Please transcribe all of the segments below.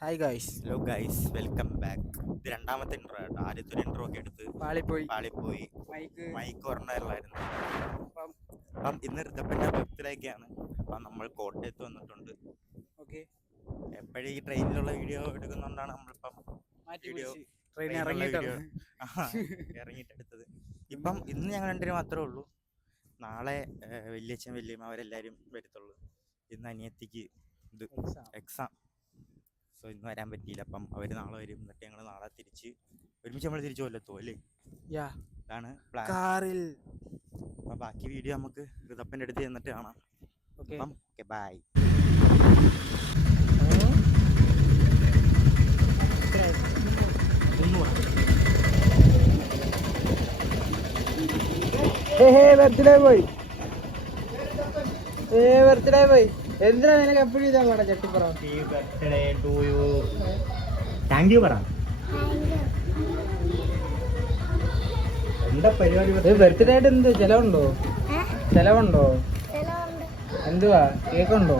Hi guys. Hello guys, welcome back. ഇത് രണ്ടാമത്തെ intro കേട്ടോ. ആദ്യത്തെ ഒരു ഇൻട്രോ ഒക്കെ എടുത്ത് പാളിപ്പോയി പാളിപ്പോയി. മൈക്ക്. മൈക്ക് ഒരെണ്ണമായിരുന്നു. അപ്പം അപ്പം ഇന്ന് ഋതപ്പൻ്റെ ബർത്ത്ഡേക്കാണ്. അപ്പം നമ്മൾ കോട്ടയത്ത് വന്നിട്ടുണ്ട്. ഓക്കെ, എപ്പോഴും ഈ ട്രെയിനിലുള്ള വീഡിയോ എടുക്കുന്നതുകൊണ്ടാണ് നമ്മളിപ്പം മാറ്റി വീഡിയോ പിടിച്ച് ട്രെയിൻ ട്രെയിനിലുള്ള ഇറങ്ങിയിട്ട് വീഡിയോ ഇറങ്ങിയിട്ടെടുത്തത്. ഇപ്പം ഇന്ന് ഞങ്ങൾ രണ്ടുപേരും മാത്രമേ ഉള്ളൂ. നാളെ വല്യച്ഛൻ വല്യമ്മ അവരെല്ലാവരും വരത്തുള്ളൂ. ഇന്ന് അനിയത്തിക്ക് ഇത് എക്സാം. സോ ഇന്ന് വരാൻ പറ്റിയില്ല. അപ്പം അവർ നാളെ വരും. എന്നിട്ട് ഞങ്ങൾ നാളെ ഒരുമിച്ച് നമ്മൾ തിരിച്ചു കൊല്ലത്തോ അല്ലേ? യാ, ഇതാണ് പ്ലാൻ. കാറിൽ. അപ്പം ബാക്കി വീഡിയോ നമുക്ക് ഋതപ്പൻ്റെ അടുത്ത് ചെന്നിട്ട് കാണാം. ഓക്കെ, അപ്പം ഓക്കെ, ബൈ. ബർത്ത്ഡേ പോയി. ബർത്ത്ഡേ പോയി. എന്തിനാ നിനക്ക് എപ്പോഴും ഇതാ പാടാ ചട്ടിപ്പുറം? താങ്ക് യു പറ. എന്താ പരിപാടി? ബർത്ത്ഡേ ആയിട്ട് എന്ത് ചെലവുണ്ടോ? ചെലവുണ്ടോ? എന്തുവാ? കേക്കുണ്ടോ?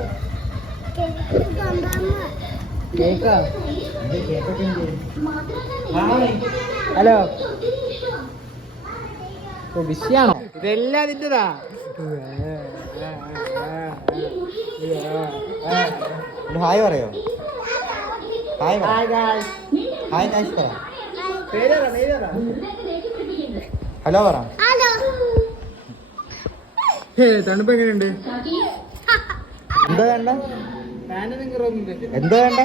കേക്കാ? ഹലോ, ബിസിയാണോ? ഇതെല്ലാം നിന്റെതാ. ഹായ് പറയോ? ഹായ് ഹായ് നൈസ് പറ. ഹലോ പറ. തണുപ്പ് എങ്ങനെയുണ്ട്? എന്താ വേണ്ട? എന്താ വേണ്ട?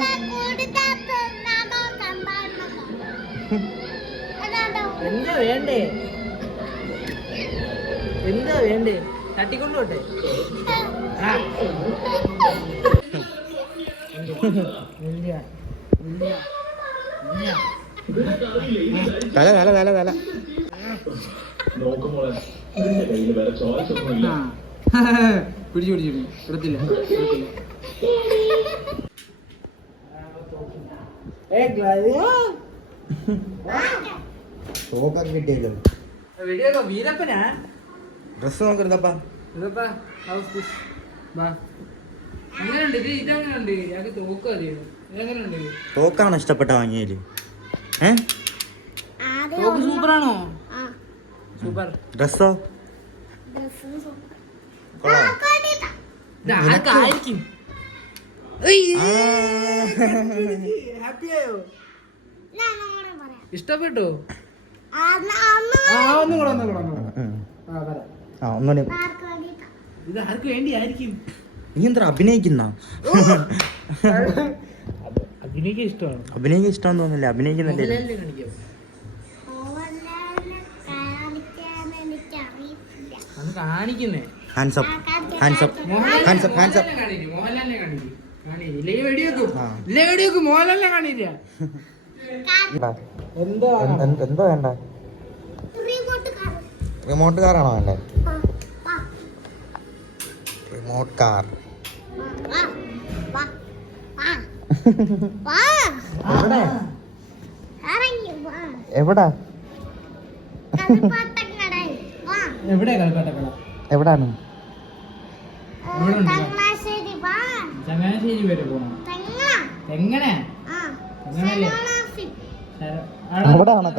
എന്താ വേണ്ടേ? എന്താ വേണ്ടേ? തട്ടിക്കൊണ്ടോട്ടെ. തല തല തല തല പിടിച്ചു ഇടത്തില്ല. തോക്കൊക്കെ കിട്ടിയല്ലോ. വീരപ്പനാ ഡ്രസ് നോക്കരുതപ്പാ. അങ്ങനെയുണ്ട്. ഇതങ്ങനെയുണ്ട്. ഞങ്ങൾക്ക് തോക്ക് അറിയണം. ഇതെങ്ങനെയുണ്ട്? തോക്കാണോ ഇഷ്ടപ്പെട്ട വാങ്ങിയതില്? തോക്ക് സൂപ്പറാണോ? സൂപ്പർ. ഡ്രസ്സോ കൊള്ളാം. ആർക്കായിരിക്കും? ഹാപ്പിയായോ? ഇഷ്ടപ്പെട്ടോ? ഒന്നുകൂടി. ഇത് ആർക്ക് വേണ്ടി ആയിരിക്കും? നീ എന്താ അഭിനയിക്കുന്ന? അഭിനയിക്കാൻ ഇഷ്ടമാണ്. അഭിനയിക്കാൻ ഇഷ്ടമാണെന്ന് തോന്നില്ല. അഭിനയിക്കുന്നില്ലേ? അത് കാണിക്കുന്നേ. Hands up hands up hands up hands up. മോഹൻലാലിനെ കാണിക്കും. വെടിവെക്കും. മോഹൻലാലിനെ കാണില്ല. എന്തോ വേണ്ട? റിമോട്ട് കാറാണോ വേണ്ടേ? റിമോട്ട് കാർ എവിടാ? എവിടെ കളിപ്പാട്ടക്കട? എവിടാണ്? ചങ്ങനാശ്ശേരി വരെ പോണം. എങ്ങനെ? അവിടെ ആണോ?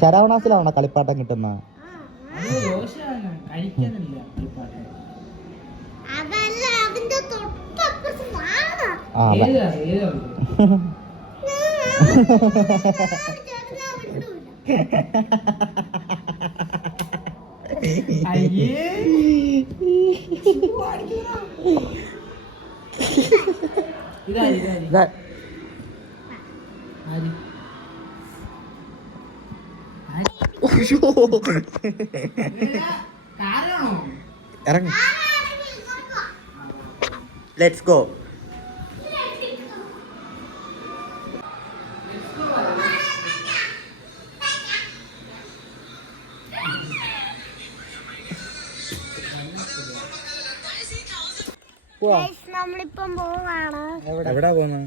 ശരവണാസിലാണോ കളിപ്പാട്ടം കിട്ടുന്ന? കഴിക്കാനില്ല കളിപ്പാട്ടം. ഇറങ്ങി. Let's go. നമ്മളിപ്പം പോവാണ്. എവിടാ പോന്നെ?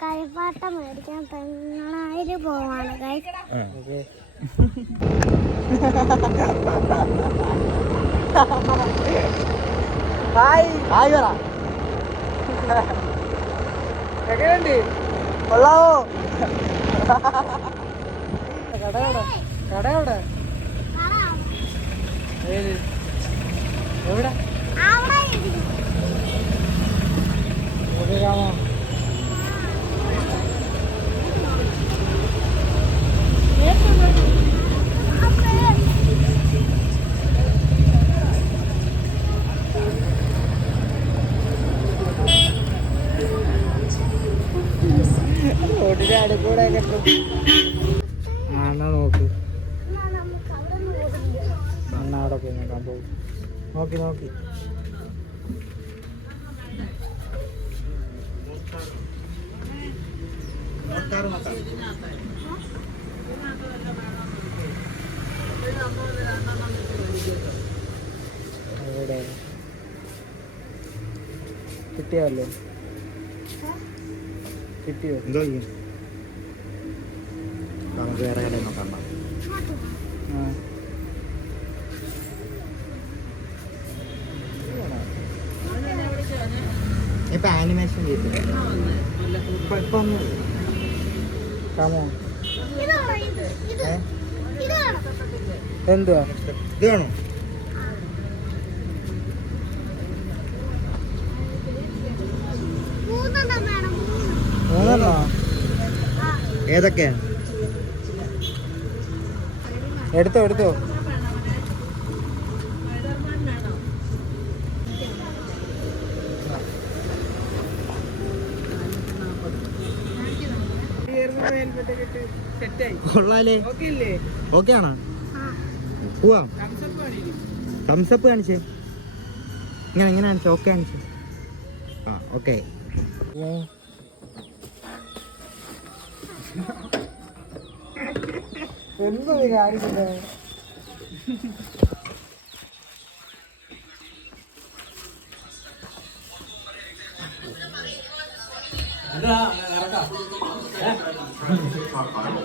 കളിപ്പാട്ടം മേടിക്കാൻ പെങ്ങളായി പോവാണ്. ഹായ്. ഹായ് പറ. എങ്ങനെയുണ്ട്? കൊള്ളാവോ? കട ഏത് എവിടെ നോക്കിക്കാമോ? റോഡിന്റെ അടുക്കൂടെ കിട്ടും. എന്നാ നോക്ക്, അണ്ണ അവിടെ പോയി നോക്കാൻ പോകും. നോക്കി എവിടെ കിട്ടിയല്ലോ? കിട്ടിയോ? എന്തോ നമുക്ക് വേറെ കടയിൽ നോക്കാം. ഇപ്പൊ ആനിമേഷൻ ചെയ്തില്ല. എന്തുവാ ഇത് വേണോ? മൂന്നെണ്ണോ? ഏതൊക്കെയാണ്? എടുത്തോ കൊള്ളാലേ? ഓക്കെ ആണോ? പോവാം. തംസപ്പ് കാണിച്ചേ. ഇങ്ങനെ കാണിച്ചേ? ഓക്കെ കാണിച്ചേ. ആ ഓക്കെ. എന്ത് നീ കാണിച്ചില്ലേ?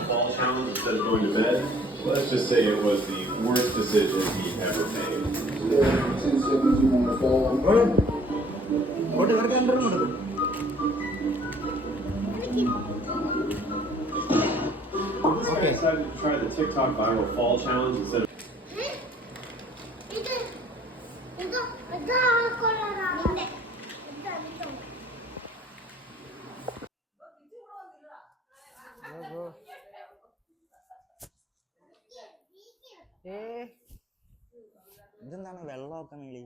Fall challenge instead of going to bed. Let's just say it was the worst decision he ever made. This guy decided to try the TikTok viral fall challenge instead of. ഇതെന്താണ് വെള്ളമൊക്കെ മേളി?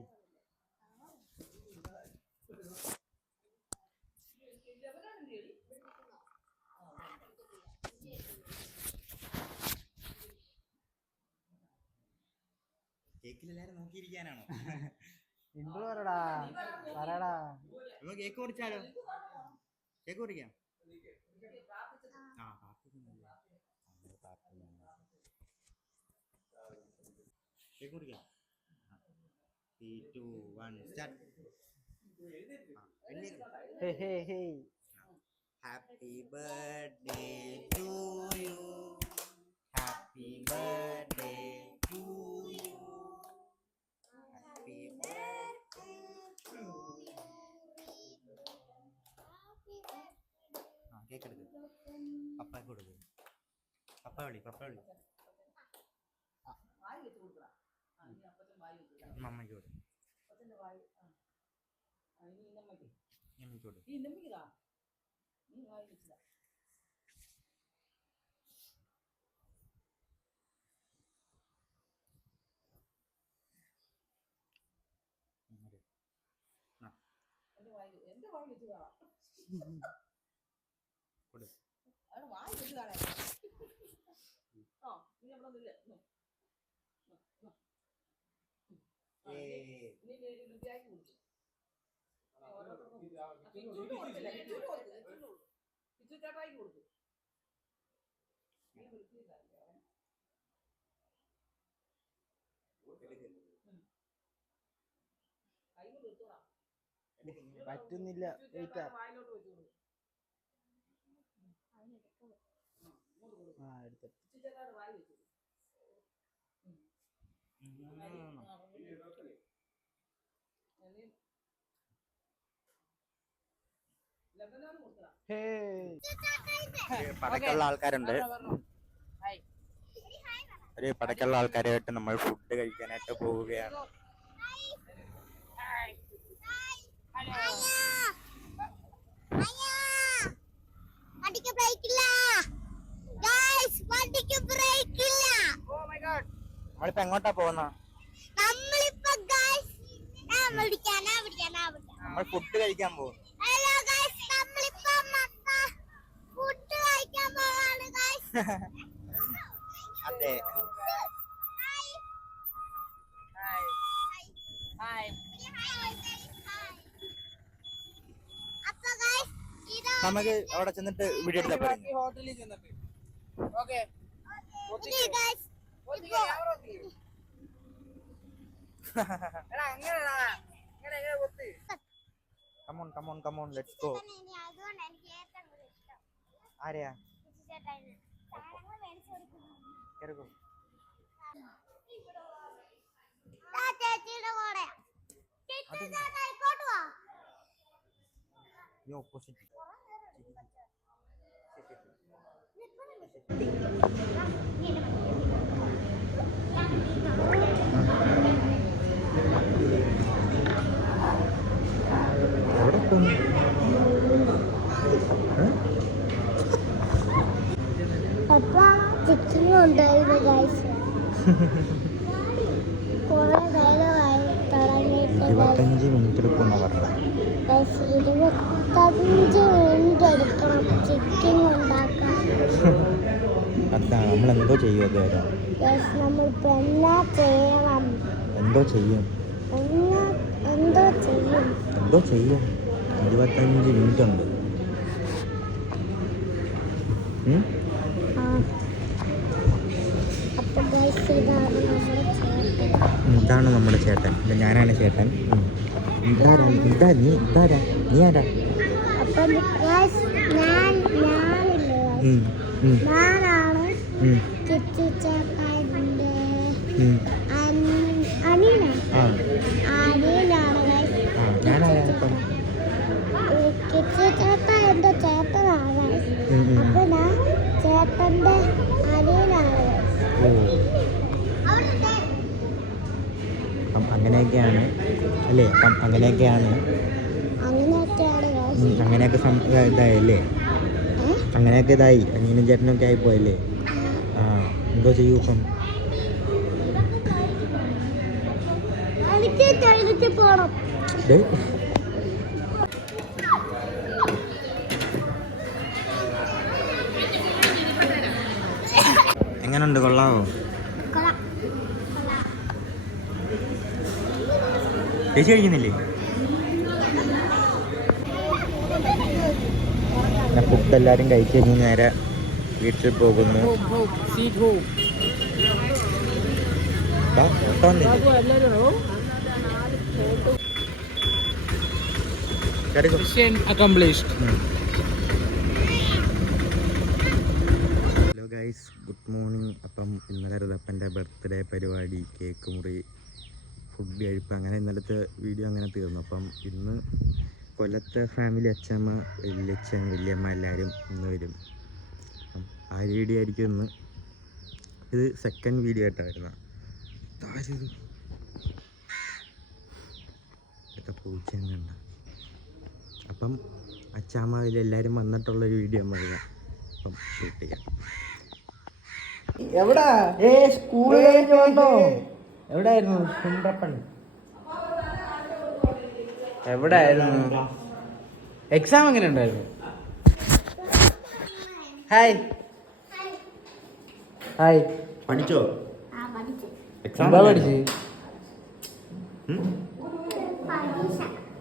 കേക്കിലെല്ലാരും നോക്കിയിരിക്കാനാണോ? പറയടാ. നമുക്ക് cake മുറിച്ചാലോ? Cake മുറിക്കാം. Cake മുറിക്കാം. 3, 2, 1 start. Happy birthday to you. Happy birthday to you. Happy birthday to you. Cake എടുക്ക്. പപ്പയ്ക്ക് കൊടുക്ക്. പപ്പ വിളി. അമ്മയ്ക്ക് കൊടുക്ക്. പറ്റുന്നില്ല. എടുത്തു. പടക്കുള്ള ആൾക്കാരുണ്ട്. ഒരു പടക്കുള്ള ആൾക്കാരുമായിട്ട് നമ്മൾ ഫുഡ് കഴിക്കാനായിട്ട് പോവുകയാണ്. നമ്മളിപ്പോ എങ്ങോട്ടാ പോകുന്ന? നമ്മൾ ഫുഡ് കഴിക്കാൻ പോകും. അതെ. നമുക്ക് അവിടെ ചെന്നിട്ട് വീഡിയോ എടുത്താൽ പോരെ? ഹോട്ടലിൽ ചെന്നിട്ട് okay. Come on, let's go. ആരെയാ? കേറിക്കോ. നീ ഓപ്പോസിറ്റ്. എവിടെ പോകുന്നു? ഉണ്ടായിരുന്നു ഗൈസ്. കുറെ നേരമായി തുടങ്ങിയിട്ട് 25 മിനിറ്റ് എടുക്കുമെന്നാ പറഞ്ഞത്. 25 മിനിറ്റ് എടുക്കണം ചിക്കൻ ഉണ്ടാക്കാൻ. അതാ നമ്മൾ എന്തോ ചെയ്യും അതുവരെ. നമ്മളിപ്പോ എന്നാ ചെയ്യണം? എന്തോ ചെയ്യും. 25 മിനിറ്റ് ഉണ്ട്. ഇതാണ് നമ്മുടെ ചേട്ടൻ. ഞാനാണ് ചേട്ടൻ. നീ ആരാ? ഞാനാണ് കിച്ചു ചേട്ടൻ്റെ അനിയനാണ്. കിച്ചു ചേട്ട എൻ്റെ ചേട്ടനാണ്. അപ്പൊ ഞാൻ ചേട്ടൻ്റെ അനിയനാണ്. അങ്ങനെയൊക്കെയാണ് അല്ലേ? അപ്പം അങ്ങനെയൊക്കെയാണ് ഇതായല്ലേ? അങ്ങനെയൊക്കെ ഇതായി. അനിയനും ചേട്ടനൊക്കെ ആയിപ്പോയല്ലേ? എന്തോ ചെയ്യൂ ഇപ്പം? എങ്ങനുണ്ട്? കൊള്ളാവോ? ചേച്ചി കഴിക്കുന്നില്ലേ? ഫുഡ് എല്ലാവരും കഴിച്ചു കഴിഞ്ഞ് നേരെ വീട്ടിൽ പോകുന്നു. Hello guys, good morning. അപ്പം ഇന്നലെ ഋതപ്പൻ്റെ ബർത്ത്ഡേ പരിപാടി, കേക്ക് മുറി, ഫുഡ് കഴിപ്പ്, അങ്ങനെ ഇന്നലത്തെ വീഡിയോ അങ്ങനെ തീർന്നു. അപ്പം ഇന്ന് കൊല്ലത്തെ ഫാമിലി, അച്ഛമ്മ, വല്യച്ഛൻ, വല്യമ്മ എല്ലാവരും ഇന്ന് വരും. അപ്പം ആ വീഡിയോ ആയിരിക്കും ഇന്ന്. ഇത് സെക്കൻഡ് വീഡിയോ ആയിട്ടായിരുന്നു. പൂച്ചയും കണ്ട. അപ്പം അച്ഛമ്മ എല്ലാവരും വന്നിട്ടുള്ളൊരു വീഡിയോ പറയാം. അപ്പം ഷൂട്ട് ചെയ്യാം. എവിടാ? സ്കൂളിൽ വന്നോ? എവിടായിരുന്നു സുണ്ടപ്പൻ? എവിടായിരുന്നു? എക്സാം എങ്ങനെ ഉണ്ടായിരുന്നു? ഹായ് പഠിച്ചോ? എക്സാം പഠിച്ചു.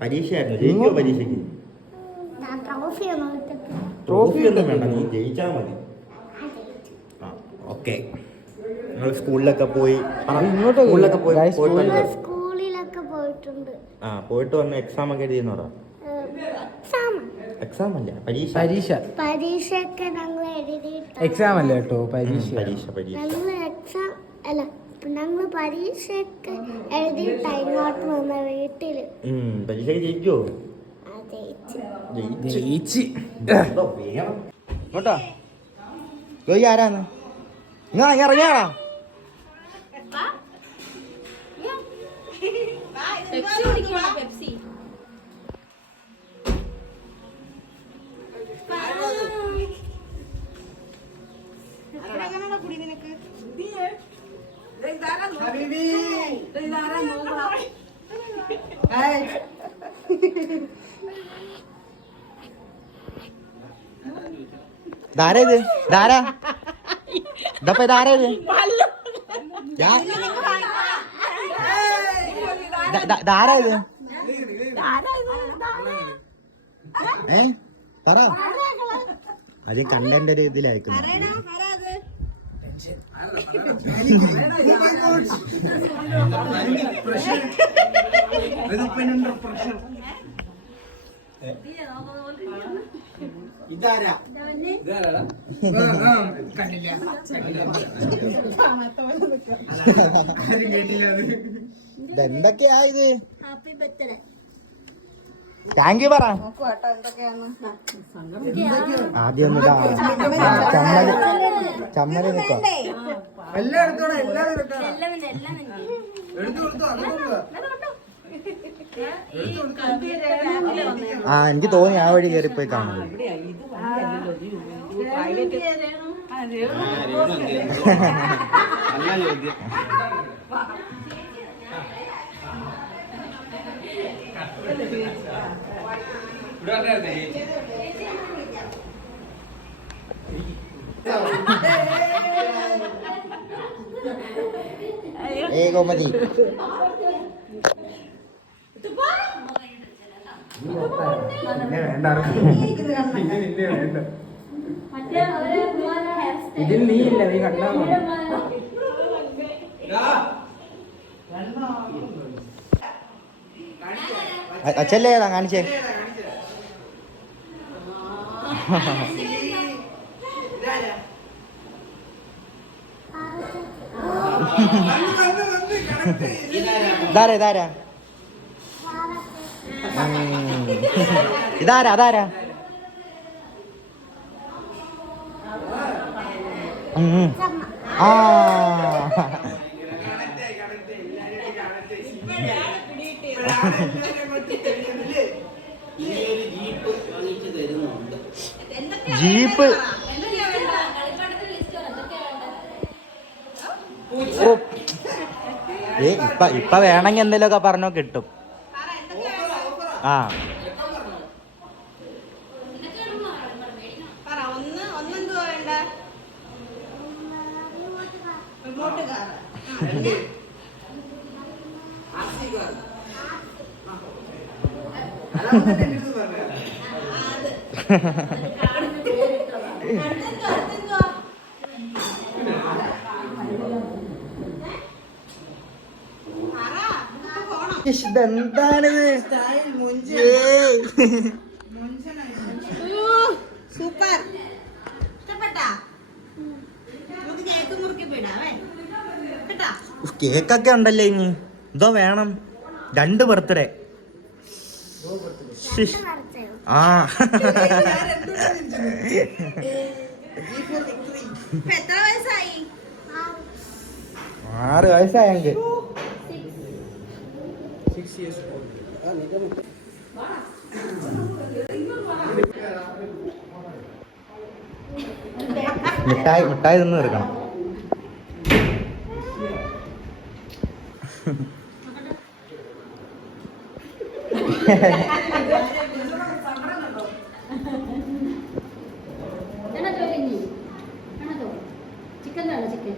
പരീക്ഷയായിരുന്നു. ജയിക്കോ പരീക്ഷയ്ക്ക്? ട്രോഫി ഒന്നും വേണ്ട, നീ ജയിച്ചാൽ മതി. ഓക്കെ. നിങ്ങൾ സ്കൂളിലൊക്കെ പോയി പോയിട്ട് വന്ന് എക്സാം ഒക്കെ എഴുതിയെന്നോടാ? എക്സാം അല്ല, പരീക്ഷ. എക്സാം അല്ല കേട്ടോ, പരീക്ഷ. ഞങ്ങള് പരീക്ഷയൊക്കെ എഴുതിയിട്ടാ ഇങ്ങോട്ട് വന്ന വീട്ടില്. പരീക്ഷയ്ക്ക് ജയിക്കോ? ജയിച്ച് കേട്ടോ ജോയി ആരാന്ന് ഇങ്ങ ഇറങ്ങിയാടാ പെപ്സി കുടി നിനക്ക് ധാരാ ഇത് ധാരാ ഇതപ്പ ഇതാരാ ഇത് ധാരാ ഇത് പറ ആദ്യം കണ്ടന്റ് ഒരു ഇതിലായിരിക്കുന്നു ഇതാരാ ഇതെന്തൊക്കെയാ ഇത് ഹാപ്പി ബർത്ത്ഡേ താങ്ക് യു പറ ആദ്യം ഒന്ന് ചമ്മല് നിക്കോ എല്ലാം എടുത്തോളാം എല്ലാം എടുത്തോളാം ആ എനിക്ക് തോന്നി ആ വഴി കയറിപ്പോയി കാണുന്നു ഗോമതി ഇതിൽ നീ ഇല്ല നീ കണ്ടാ അച്ഛല്ലേ ഏതാ കാണിച്ചേ ഇതാരാ ഇതാരാ ഇതാരാ അതാരാ ആ ജീപ്പ് ഇപ്പൊ വേണമെങ്കിൽ എന്തെങ്കിലുമൊക്കെ പറഞ്ഞോ കിട്ടും ആ ഇതെന്താണിത് സൂപ്പർ ഇഷ്ടപ്പെട്ടാ നമുക്ക് കേക്ക് മുറുക്കി പോയിടാവേ കേട്ടാ കേക്കൊക്കെ ഉണ്ടല്ലേ ഇനി ഇതോ വേണം 2 ബർത്ത്ഡേ ആ എത്ര വയസ്സായി 6 വയസ്സായെങ്കിൽ 6 years old. മിഠായി തിന്ന് തീർക്കണം ചിക്കൻ ചിക്കൻ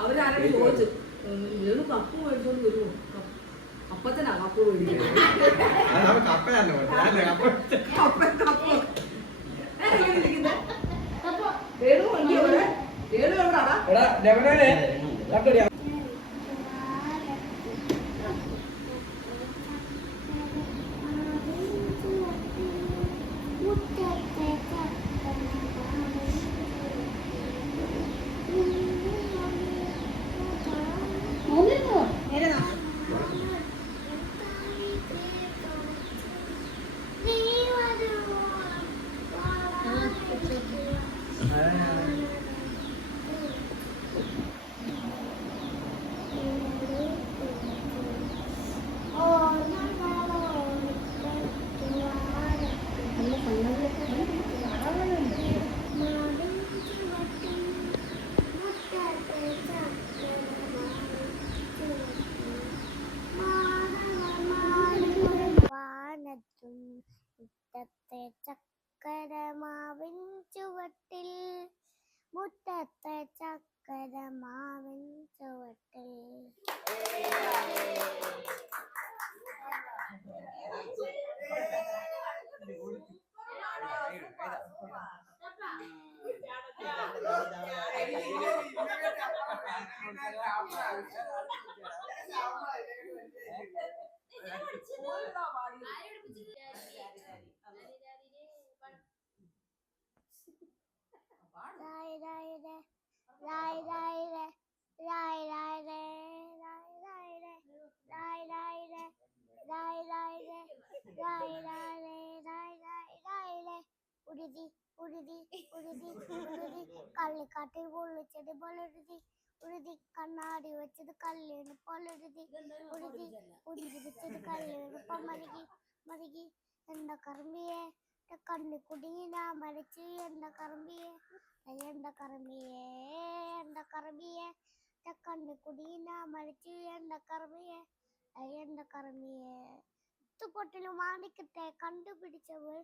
അവരാരും ചോദിച്ചു കപ്പ് മേടിച്ചോണ്ട് വരുമോ കപ്പ് മുറ്റത്തെ ചക്കരമാവിൻ ചുവട്ടിൽ മുറ്റത്തെ ചക്കരമാവിൻ ചുവട്ടിൽ. കള്ളിക്കാട്ടിൽ പൊള്ളിച്ചത് പോലെഴുതി ഉഴുതി കണ്ണാടി വെച്ചത് കല്ലിന് പോലെഴുതി ഉഴുതി ഉരുതിച്ചത് കല്ലിന് മരുകി മരുകി എന്റെ കർമ്മിയെ കണ്ണി കുടുങ്ങി ഞാൻ മരിച്ചു എന്റെ കർമ്മിയെ എന്റെ കർമ്മിയെ എന്റെ കർമ്മിയെ കണ്ണി കുടുങ്ങി ഞാൻ മരിച്ചു എന്റെ കർമ്മിയെ എന്റെ കർമ്മിയെ പൊട്ടിലും മാണിക്കത്തെ കണ്ടുപിടിച്ചവൾ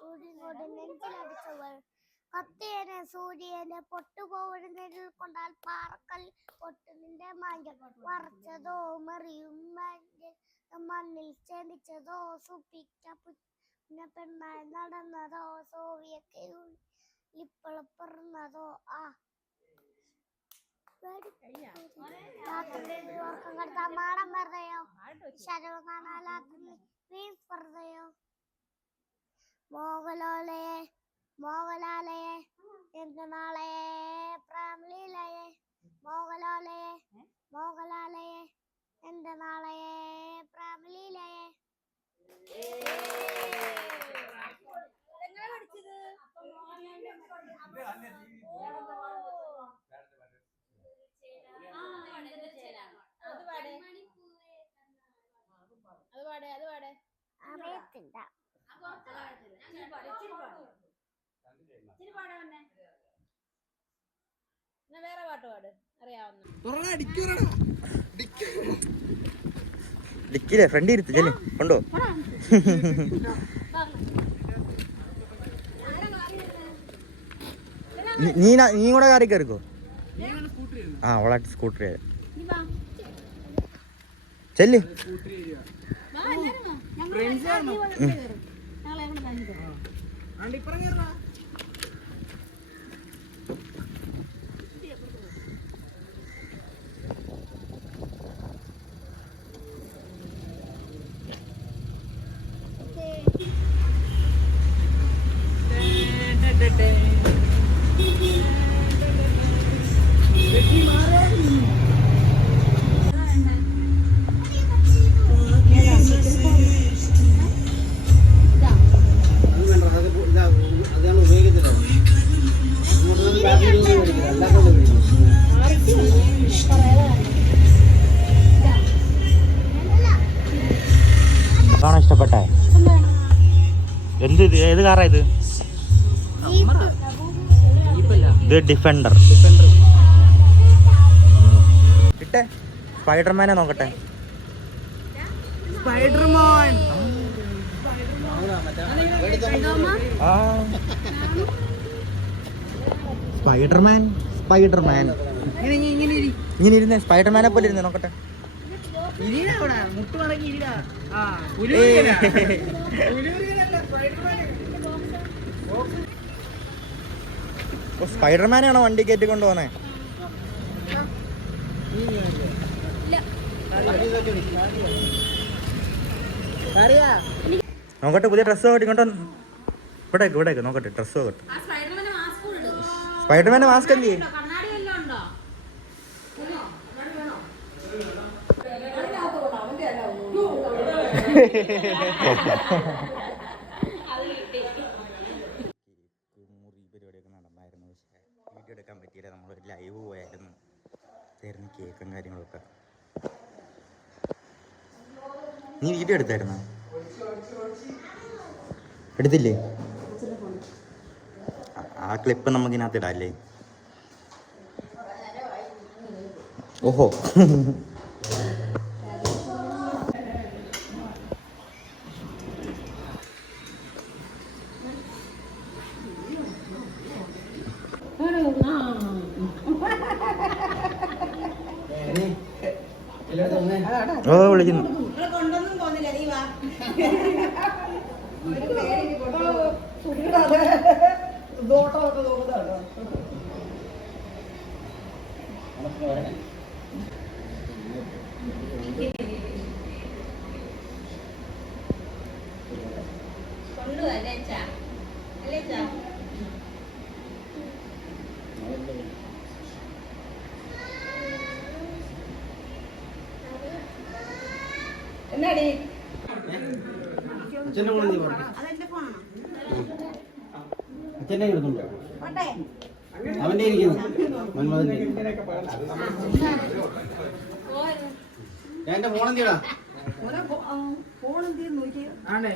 സൂര്യനോട് നെഞ്ചിലടിച്ചവൾ കത്തേനെ സൂര്യനെ പൊട്ടുപോകുന്നതിൽ കൊണ്ടാൽ പാറക്കൽ പൊട്ടുനിന്റെ മാഞ്ചൽ മറച്ചതോ മറിയും മണ്ണിൽ ചെന്നിച്ചതോ സുപ്പിക്ക പെണ്ണായി നടന്നതോ സോവിയൊക്കെ ലിപ്പളപ്പിറന്നതോ ആ ഓർക്കം കടത്താ മാടം വെറുതെയോ ശരവം കാണാലാക്കുന്ന വീസ് വെറുതെയോ മോഹലോലയെ മോഹലാലയെ എന്റെ നാളയെ പ്രാമലീലയെ മോഹലാലയെ മോഹലാലയെ എന്റെ നാളയെ പ്രാമലീലയെ. അറിയത്തില്ല. വേറെ പാട്ട് പാട് അറിയാവുന്ന ഡിക്കില്ലേ ഫ്രണ്ട് ഇരുത്ത് ചെല്ലേ കൊണ്ടോ. നീ കൂടെ കാറി കയറിക്കോ. ആ അവളായിട്ട് സ്കൂട്ടർ ചെല്ല്. ആണോ ഇഷ്ടപ്പെട്ടെ? എന്ത് ഏത് കാറാ ഇത്? ഇത് ഡിഫൻഡർ. ഇട്ടെ സ്പൈഡർമാനെ നോക്കട്ടെ. സ്പൈഡർമാൻ സ്പൈഡർമാൻ സ്പൈഡർമാൻ ഇങ്ങനെ ഇരുന്നേ. സ്പൈഡർമാനെ പോലെ ഇരുന്നേ നോക്കട്ടെ. ഇരിടാ അവിടെ, മുട്ട് മടക്കി ഇരിടാ. ആ, സ്പൈഡർമാനാണോ വണ്ടി കയറ്റി കൊണ്ടുപോന്നെ? നോക്കട്ടെ പുതിയ ഡ്രസ്സ് നോക്കട്ടെ ഇങ്ങോട്ട് ഇവിടെ നോക്കട്ടെ ഡ്രസ്സ് നോക്കട്ടെ. സ്പൈഡർമാന്റെ മാസ്ക് എന്ത് ചെയ്യും? പരിപാടിയൊക്കെ നടന്നായിരുന്നു, പക്ഷേ വീഡിയോ എടുക്കാൻ പറ്റിയില്ല. നമ്മളൊരു ലൈവ് പോയായിരുന്നു, തരുന്ന കേക്കും കാര്യങ്ങളൊക്കെ. നീ വീഡിയോ എടുത്തായിരുന്നോ? എടുത്തില്ലേ? ആ ക്ലിപ്പ് നമുക്ക് ഇതിനകത്ത് ഇടാല്ലേ? ഓഹോ, ഓ വിളിക്കുന്നു. അച്ഛൻ്റെ ഫോൺ അച്ഛൻ്റെ കിടന്നുണ്ടോ? അവൻ്റെ ഇരിക്കുന്നു മന്മഥൻ്റെ. എന്റെ ഫോൺ എന്തിടാ? ആണേ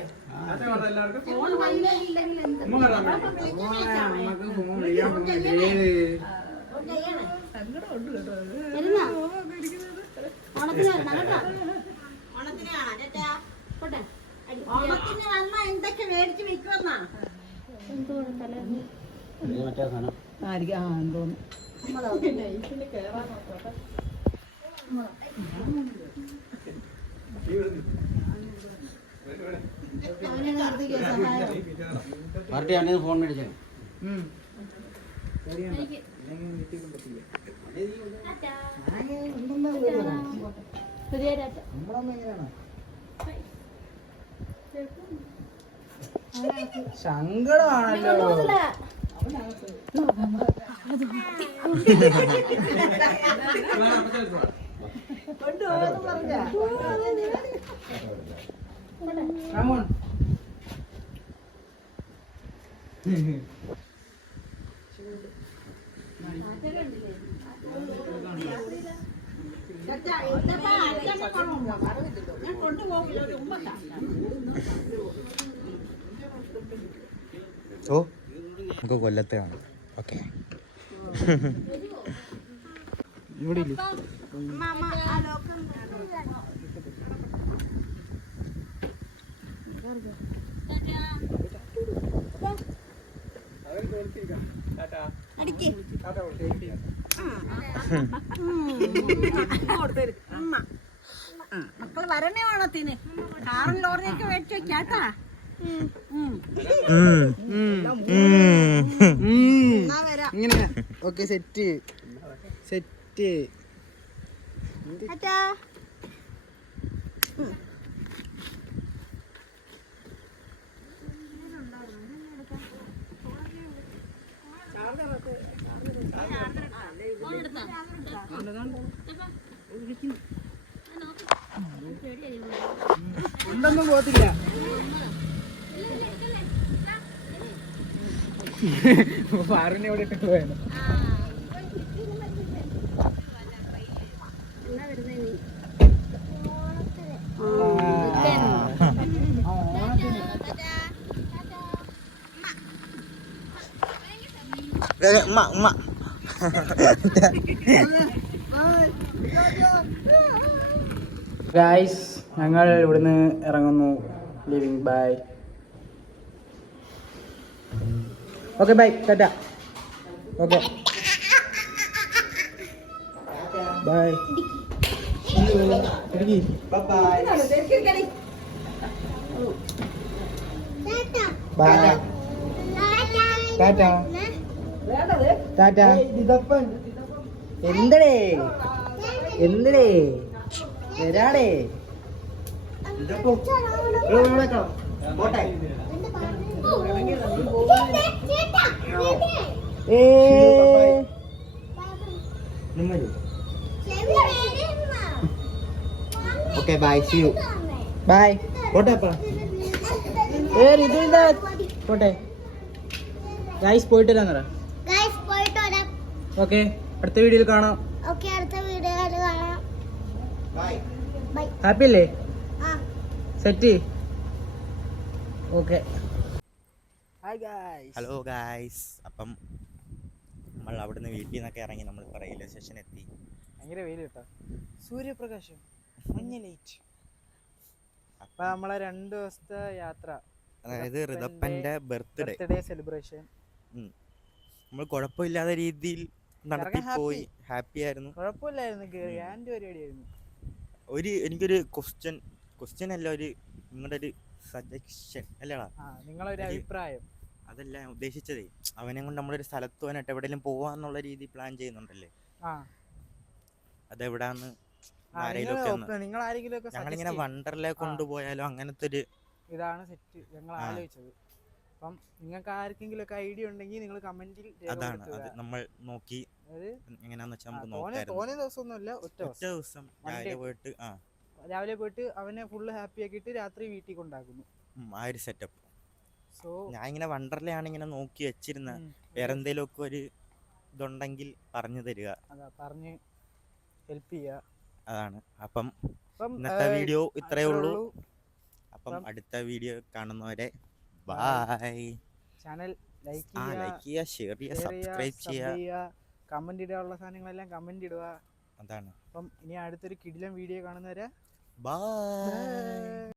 ഓണത്തിന് വന്ന എന്തൊക്കെ മേടിച്ച് വെക്കുമെന്നാ മറ്റേ സാധനം എന്തോന്നു പാർട്ടിയാണ് ഫോൺ മേടിച്ചത്. സങ്കടമാണല്ലോ. ഓ നമുക്ക് കൊല്ലത്തെ ആണ്. ഓക്കെ ഇവിടെ ഇല്ല. മക്കള് വരണേ ഓണത്തിന് കാറും ലോറിയൊക്കെ മേടിച്ചു വെക്കാട്ടാ. ഇങ്ങനെ ഓക്കെ സെറ്റ് സെറ്റ്. ഉണ്ടൊന്നും പോകത്തില്ല. പാറിനെ ഇവിടെ ഇട്ടിട്ട് പോയത്. ഗൈസ് ഞങ്ങൾ ഇവിടുന്ന് ഇറങ്ങുന്നു. Leaving bye. ഓക്കെ ബൈ ടാറ്റ. Okay bye. എന്തടേ എന്തടേ വരാടേ പോട്ടെ okay bye see you bye പോട്ടെ അപ്പ പോട്ടെ ഗൈസ് പോയിട്ട് വരാന്നറ ഗൈസ് പോയിട്ട് വരാം. ഓക്കെ അടുത്ത വീഡിയോയിൽ കാണാം ഓക്കെ അടുത്ത വീഡിയോയിൽ കാണാം. ബൈ. ഹാപ്പി അല്ലേ ആ set okay hi guys hello guys. അപ്പം നമ്മൾ അവിടുന്ന് വീട്ടിൽ നിന്നൊക്കെ ഇറങ്ങി നമ്മൾ റെയിൽവേ സ്റ്റേഷൻ എത്തി. ഭയങ്കര വെയിൽ കേട്ടോ, സൂര്യപ്രകാശം, മഞ്ഞ ലൈറ്റ്. അപ്പൊ നമ്മളെ 2 ദിവസത്തെ യാത്ര, അതായത് ഋതപ്പൻ്റെ ബർത്ത്ഡേ സെലിബ്രേഷൻ നമ്മൾ കുഴപ്പമില്ലാത്ത രീതിയിൽ നടത്തി happy. പോയി. ഹാപ്പി ആയിരുന്നു, കുഴപ്പമില്ലായിരുന്നു, ഗ്രാൻഡ് പരിപാടിയായിരുന്നു. എനിക്കൊരു ക്വസ്റ്റ്യൻ അല്ല, നിങ്ങളുടെ ഒരു സജഷൻ അല്ലേടാ, നിങ്ങളൊരു അഭിപ്രായം. അതല്ല ഞാൻ ഉദ്ദേശിച്ചതേ. അവനെ കൊണ്ട് നമ്മളൊരു സ്ഥലത്ത് പോകാനായിട്ട് എവിടെയെങ്കിലും പോവാന്നുള്ള രീതി പ്ലാൻ ചെയ്യുന്നുണ്ടല്ലേ, അതെവിടാന്ന് നിങ്ങൾ ആരെങ്കിലും ഞങ്ങളിങ്ങനെ വണ്ടർലേ കൊണ്ടുപോയാലോ അങ്ങനത്തെ ഒരു ഇതാണ് സെറ്റ് ഞങ്ങൾ ആലോചിച്ചത്. അപ്പം നിങ്ങൾക്ക് ആർക്കെങ്കിലും ഒക്കെ ഐഡിയ ഉണ്ടെങ്കിൽ നിങ്ങൾ കമന്റിൽ അതാണ് അത് നമ്മൾ നോക്കി എങ്ങനെയാന്ന് വെച്ചാൽ നമുക്ക് നോക്കായിരുന്നു. തോന്നിയ ദിവസമൊന്നുമില്ല, ഒറ്റ ദിവസം രാവിലെ പോയിട്ട് അവനെ ഫുള്ള് ഹാപ്പി ആക്കിയിട്ട് രാത്രി വീട്ടിൽ കൊണ്ടാക്കുന്നു. ആ ഒരു സെറ്റപ്പ്. സോ ഞാൻ ഇങ്ങനെ വണ്ടർലേ ആണ് ഇങ്ങനെ നോക്കി വെച്ചിരുന്ന, വേറെ എന്തെങ്കിലും ഒക്കെ ഒരു ഇതുണ്ടെങ്കിൽ പറഞ്ഞു തരിക, പറഞ്ഞ് ഹെൽപ്പ് ചെയ്യുക. അതാണ്. അപ്പം ഇന്നത്തെ വീഡിയോ ഇത്രയേ ഉള്ളൂ. അപ്പം അടുത്ത വീഡിയോ കാണുന്നവരെ ബൈ. ചാനൽ ലൈക്ക് ചെയ്യുക, ഷെയർ ചെയ്യുക, സബ്സ്ക്രൈബ് ചെയ്യുക, കമന്റ് ഇടാനുള്ള സാധനങ്ങളെല്ലാം കമന്റ് ഇടുക. അതാണ്. അപ്പം ഇനി അടുത്തൊരു കിടിലൻ വീഡിയോ കാണുന്നവരെ ബൈ.